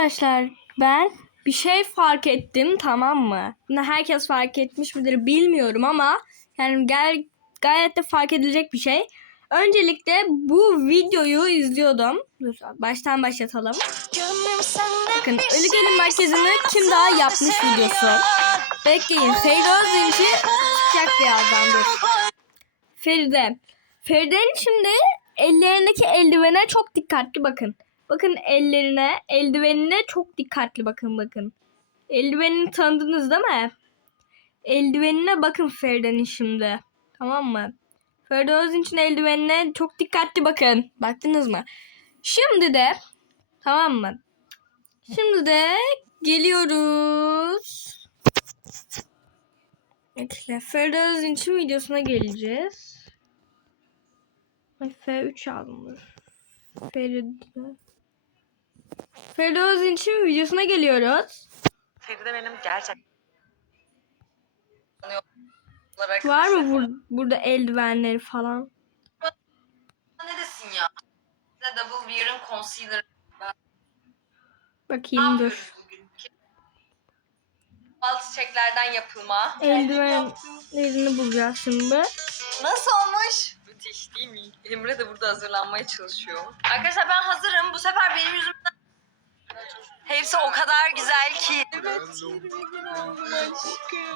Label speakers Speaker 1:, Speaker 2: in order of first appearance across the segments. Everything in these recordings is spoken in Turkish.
Speaker 1: Arkadaşlar ben bir şey fark ettim tamam mı? Bunu herkes fark etmiş midir bilmiyorum ama yani gel, gayet de fark edilecek bir şey. Öncelikle bu videoyu izliyordum. Dur baştan başlatalım.
Speaker 2: Bakın Ölü Gelin Merkezi'ni kim daha yapmış videosu.
Speaker 1: Bekleyin. Feride Özünç'i çıkacak birazdan dur. Feride. Feride'nin şimdi ellerindeki eldivene çok dikkatli bakın. Bakın ellerine, eldivenine çok dikkatli bakın bakın. Eldivenini tanıdınız değil mi? Eldivenine bakın Feride'nin şimdi. Tamam mı? Feride Özünç'ün eldivenine çok dikkatli bakın. Baktınız mı? Şimdi de tamam mı? Şimdi de geliyoruz. Bekle. Feride Özünç'ün videosuna geleceğiz. Ay, F3 aldım. Feride. Feride Özünç'ün videosuna geliyoruz.
Speaker 3: Feride benim gerçek olarak
Speaker 1: Var mı bur- burada eldivenleri falan?
Speaker 3: ne desin ya? Size Double Wear'ın concealer
Speaker 1: Bakayım dur.
Speaker 3: Bal çiçeklerden yapılma.
Speaker 1: Eldivenlerini bulacağız şimdi.
Speaker 3: Nasıl olmuş? Müthiş değil mi? Emre de burada hazırlanmaya çalışıyor. Arkadaşlar ben hazırım. Bu sefer benim yüzümden Hepsi o kadar güzel ki.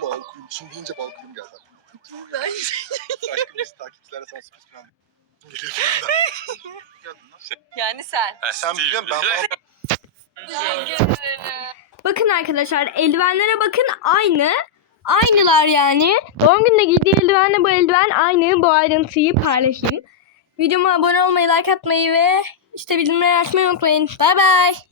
Speaker 4: Balkon. Şimdi deyince balkonum geldi. Aşkım biz takipçilerle sana sürpriz plan.
Speaker 3: Yani sen.
Speaker 4: Sen biliyorsun ben bal
Speaker 1: Bakın arkadaşlar eldivenlere bakın aynı. Aynılar yani. Doğum gününde giydiği eldivenle bu eldiven aynı. Bu ayrıntıyı paylaşayım. Videoma abone olmayı, like atmayı ve işte bildirimleri açmayı unutmayın. Bay bay.